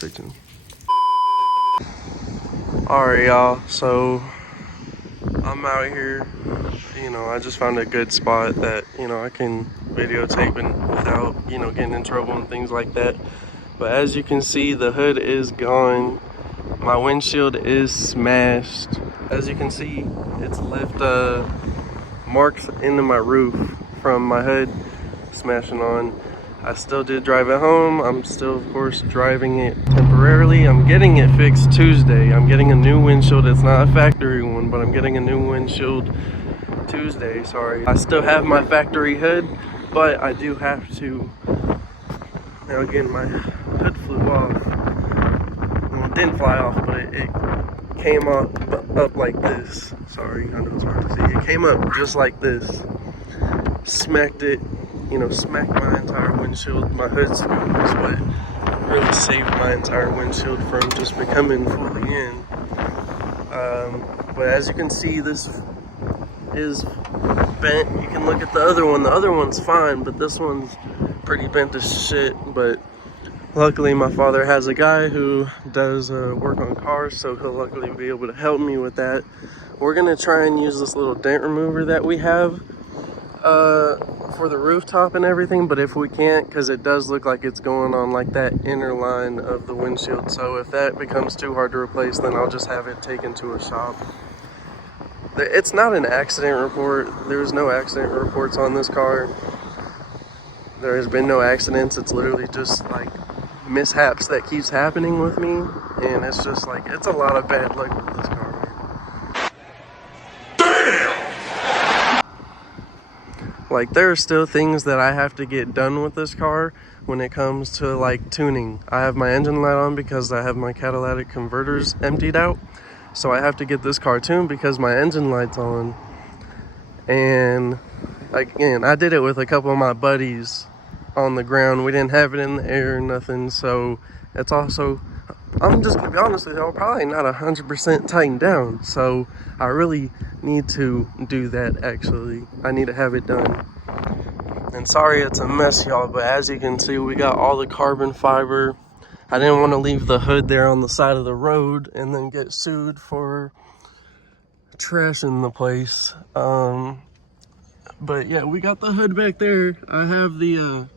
fixing. Alright, y'all, so I'm out here. You know, I just found a good spot that, you know, I can videotape and without, you know, getting in trouble and things like that. But as you can see, the hood is gone. My windshield is smashed. As you can see, it's left marks into my roof from my hood smashing on. I still did drive it home. I'm still, of course, driving it temporarily. I'm getting it fixed Tuesday. I'm getting a new windshield. It's not a factory one, but I'm getting a new windshield Tuesday, sorry. I still have my factory hood, but I do have to. Now again, my hood flew off. Well, it didn't fly off, but it came up like this. Sorry, I know it's hard to see. It came up just like this. Smacked it, you know, smacked my entire windshield. My hood scoop is what really saved my entire windshield from just becoming fully in. But as you can see, this is bent. You can look at the other one. The other one's fine, but this one's pretty bent as shit. But luckily my father has a guy who does work on cars, so he'll luckily be able to help me with that. We're gonna try and use this little dent remover that we have for the rooftop and everything, but if we can't, because it does look like it's going on like that inner line of the windshield, so if that becomes too hard to replace, then I'll just have it taken to a shop. It's not an accident report. There's no accident reports on this car. There has been no accidents. It's literally just like mishaps that keeps happening with me, and it's just like, it's a lot of bad luck with this car. Like, there are still things that I have to get done with this car when it comes to like tuning. I have my engine light on because I have my catalytic converters emptied out. So I have to get this car tuned because my engine light's on. And again, I did it with a couple of my buddies on the ground. We didn't have it in the air or nothing. So it's also, I'm just gonna be honest with y'all, probably not 100% tightened down. So I really need to do that actually. I need to have it done. And sorry it's a mess, y'all, but as you can see, we got all the carbon fiber. I didn't want to leave the hood there on the side of the road and then get sued for trashing the place. But yeah, we got the hood back there. I have the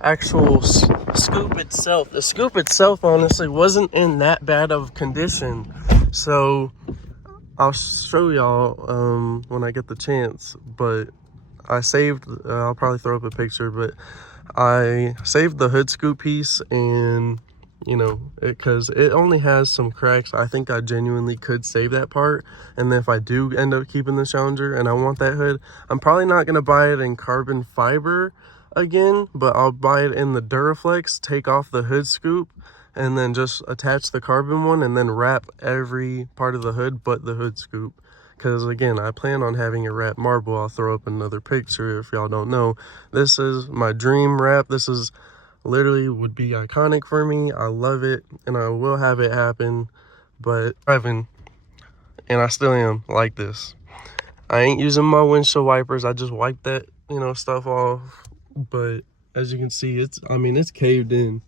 actual scoop itself. The scoop itself honestly wasn't in that bad of condition. So I'll show y'all when I get the chance. But I saved, I'll probably throw up a picture, but I saved the hood scoop piece, and you know, because it only has some cracks. I think I genuinely could save that part, and then if I do end up keeping the Challenger and I want that hood, I'm probably not going to buy it in carbon fiber again, but I'll buy it in the Duraflex, take off the hood scoop, and then just attach the carbon one, and then wrap every part of the hood but the hood scoop. Because again, I plan on having it wrapped marble. I'll throw up another picture if y'all don't know. This is my dream wrap. This is literally would be iconic for me. I love it, and I will have it happen. But driving, and I still am like this. I ain't using my windshield wipers. I just wiped that, you know, stuff off. But as you can see, it's caved in.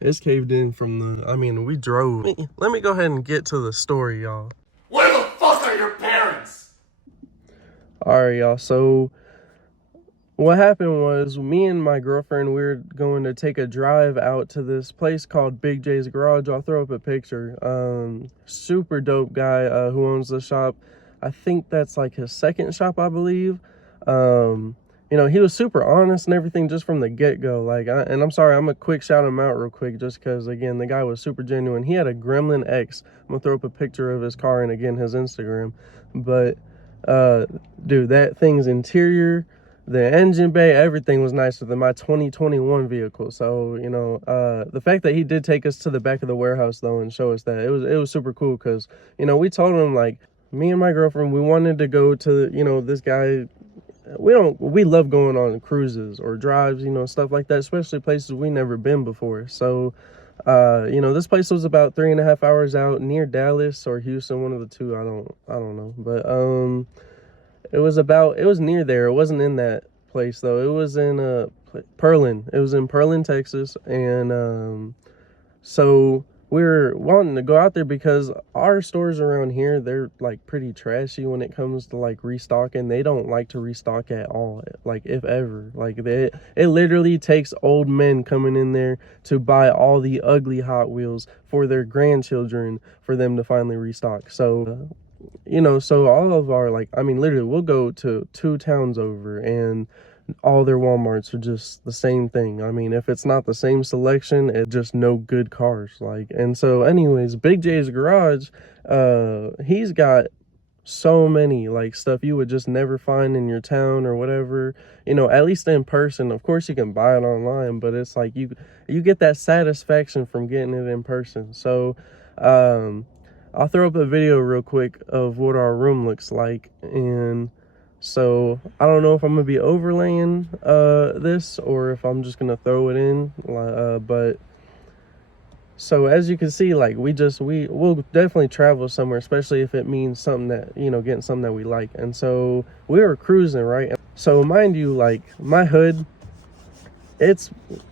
It's caved in from the, we drove. Let me go ahead and get to the story, y'all. Where the fuck are your parents? Alright, y'all, so what happened was, me and my girlfriend, we were going to take a drive out to this place called Big J's Garage. I'll throw up a picture. Super dope guy who owns the shop. I think that's like his second shop, I believe. You know, he was super honest and everything just from the get-go. Like, and I'm sorry, I'm gonna quick shout him out real quick just because, again, the guy was super genuine. He had a Gremlin X. I'm gonna throw up a picture of his car and, again, his Instagram. But, dude, that thing's interior, the engine bay, everything was nicer than my 2021 vehicle. So, you know, the fact that he did take us to the back of the warehouse, though, and show us that, it was super cool because, you know, we told him, like, me and my girlfriend, we wanted to go to, you know, this guy. We love going on cruises or drives, you know, stuff like that, especially places we never been before. So, you know, this place was about 3.5 hours out near Dallas or Houston, one of the two. I don't know, but it was near there. It wasn't in that place though. It was in Pearland. It was in Pearland, Texas, and so we're wanting to go out there because our stores around here, they're like pretty trashy when it comes to like restocking. They don't like to restock at all, like if ever. Like it literally takes old men coming in there to buy all the ugly Hot Wheels for their grandchildren for them to finally restock. So you know, so all of our, like, I mean, literally we'll go to 2 towns over and all their Walmarts are just the same thing. I mean, if it's not the same selection, it's just no good cars. Like, and so anyways, Big J's garage, he's got so many like stuff you would just never find in your town or whatever, you know, at least in person. Of course you can buy it online, but it's like you get that satisfaction from getting it in person. So I'll throw up a video real quick of what our room looks like. And so I don't know if I'm gonna be overlaying this or if I'm just gonna throw it in, but so as you can see, like we'll definitely travel somewhere, especially if it means something that, you know, getting something that we like. And so we were cruising, right? So mind you, like my hood, it's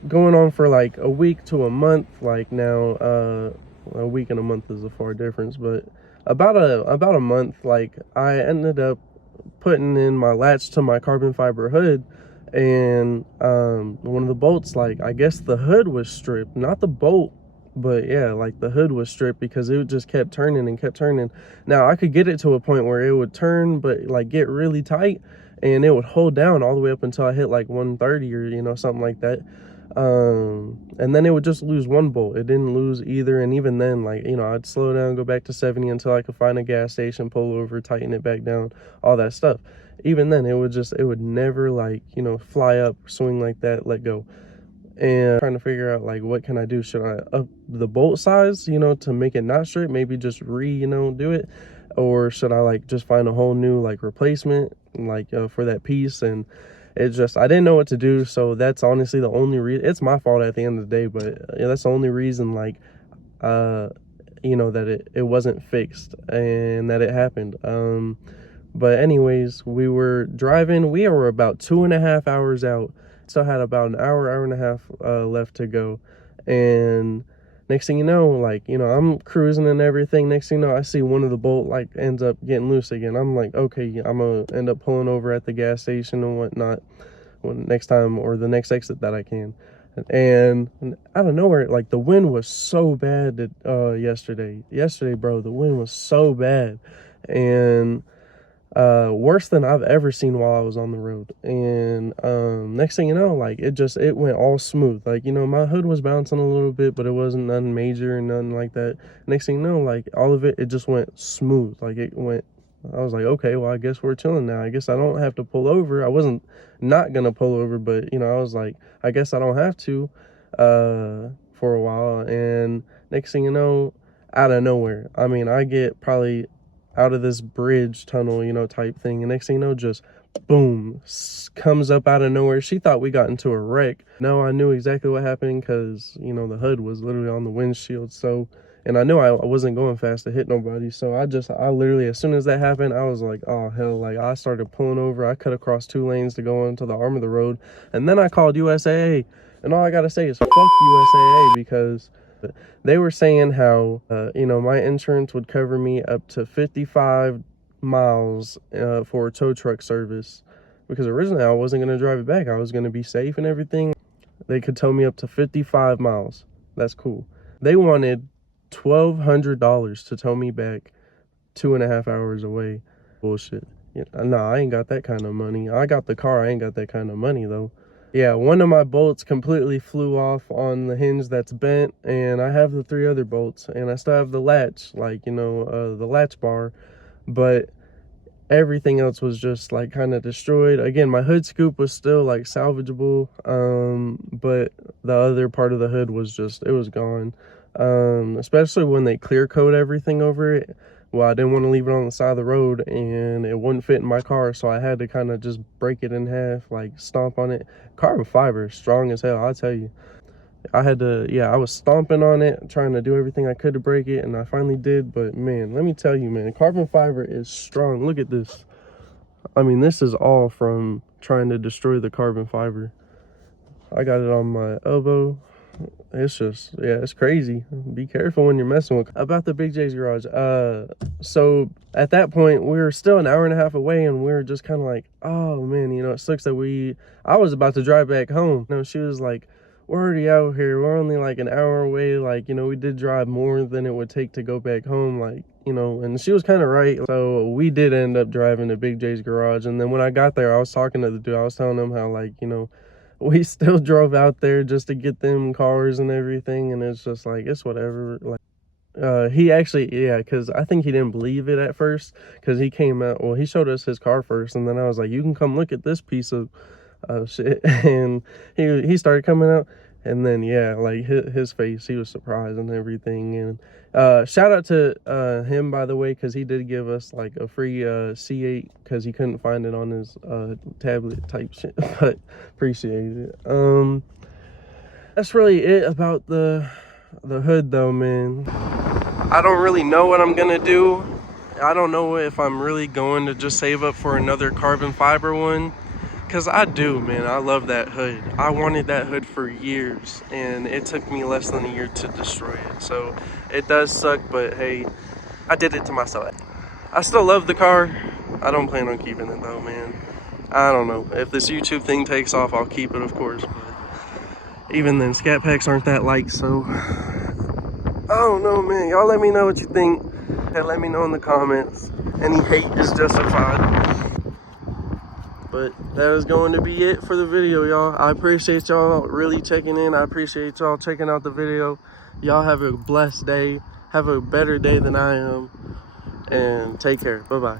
going on for like a week to a month. Like now, a week and a month is a far difference, but about a month, like I ended up putting in my latch to my carbon fiber hood, and one of the bolts, like I guess the hood was stripped, not the bolt, but yeah, like the hood was stripped because it just kept turning and kept turning. Now I could get it to a point where it would turn but like get really tight and it would hold down all the way up until I hit like 130 or, you know, something like that. And then it would just lose one bolt. It didn't lose either. And even then, like, you know, I'd slow down, go back to 70 until I could find a gas station, pull over, tighten it back down, all that stuff. Even then, it would never, like, you know, fly up, swing like that, let go. And trying to figure out, like, what can I do? Should I up the bolt size, you know, to make it not straight, maybe just you know, do it? Or should I like just find a whole new like replacement, like for that piece? And it just, I didn't know what to do. So that's honestly the only reason. It's my fault at the end of the day, but yeah, that's the only reason, like, you know, that it wasn't fixed and that it happened. But anyways, we were driving. We were about 2.5 hours out. Still had about an hour and a half left to go. And next thing you know, like, you know, I'm cruising and everything. Next thing you know, I see one of the bolt like ends up getting loose again. I'm like, okay, I'm gonna end up pulling over at the gas station and whatnot next time, or the next exit that I can. And out of nowhere, like the wind was so bad that yesterday, bro, the wind was so bad. And worse than I've ever seen while I was on the road. And next thing you know, like it went all smooth. Like, you know, my hood was bouncing a little bit, but it wasn't nothing major and nothing like that. Next thing you know, like all of it just went smooth. Like I was like, okay, well, I guess we're chilling now. I guess I don't have to pull over. I wasn't not gonna pull over, but, you know, I was like, I guess I don't have to for a while. And next thing you know, out of nowhere, I mean, I get probably out of this bridge tunnel, you know, type thing, and next thing you know, just boom, comes up out of nowhere. She thought we got into a wreck. No, I knew exactly what happened because, you know, the hood was literally on the windshield. So, and I knew I wasn't going fast to hit nobody. So I literally, as soon as that happened, I was like, oh hell, like I started pulling over. I cut across 2 lanes to go into the arm of the road, and then I called USAA, and all I gotta say is fuck USAA, because they were saying how, you know, my insurance would cover me up to 55 miles for a tow truck service, because originally I wasn't going to drive it back. I was going to be safe and everything. They could tow me up to 55 miles. That's cool. They wanted $1,200 to tow me back 2.5 hours away. Bullshit. Yeah, nah, I ain't got that kind of money. I got the car. I ain't got that kind of money, though. Yeah, one of my bolts completely flew off on the hinge that's bent, and I have the 3 other bolts, and I still have the latch, like, you know, the latch bar, but everything else was just like kind of destroyed. Again, my hood scoop was still like salvageable, but the other part of the hood was just, it was gone. Especially when they clear coat everything over it. Well, I didn't want to leave it on the side of the road and it wouldn't fit in my car, so I had to kind of just break it in half, like stomp on it. Carbon fiber is strong as hell, I'll tell you. I had to, yeah, I was stomping on it, trying to do everything I could to break it, and I finally did. But man, let me tell you, man, carbon fiber is strong. Look at this. I mean, this is all from trying to destroy the carbon fiber. I got it on my elbow. it's just, yeah, it's crazy. Be careful when you're messing with. About the Big J's garage, so at that point we were still an hour and a half away, and we were just kind of like, oh man, you know, it sucks that I was about to drive back home. You know, she was like, we're already out here, we're only like an hour away, like, you know, we did drive more than it would take to go back home, like, you know, and she was kind of right. So we did end up driving to Big J's garage. And then when I got there, I was talking to the dude, I was telling him how, like, you know, we still drove out there just to get them cars and everything, and it's just like, it's whatever. Like, he actually, yeah, because I think he didn't believe it at first, because he came out, well, he showed us his car first, and then I was like, you can come look at this piece of shit. And he started coming out, and then yeah, like his face, he was surprised and everything. And shout out to him, by the way, because he did give us like a free C8 because he couldn't find it on his tablet type shit. But appreciate it. That's really it about the hood though, man. I don't really know what I'm gonna do. I don't know if I'm really going to just save up for another carbon fiber one, because I do, man. I love that hood. I wanted that hood for years, and it took me less than a year to destroy it. So it does suck, but hey, I did it to myself. I still love the car. I don't plan on keeping it though, man. I don't know. If this YouTube thing takes off, I'll keep it, of course. But even then, Scatpacks aren't that light, so I don't know, man. Y'all let me know what you think, and let me know in the comments. Any hate is justified. But that is going to be it for the video, y'all. I appreciate y'all really checking in. I appreciate y'all checking out the video. Y'all have a blessed day. Have a better day than I am. And take care. Bye-bye.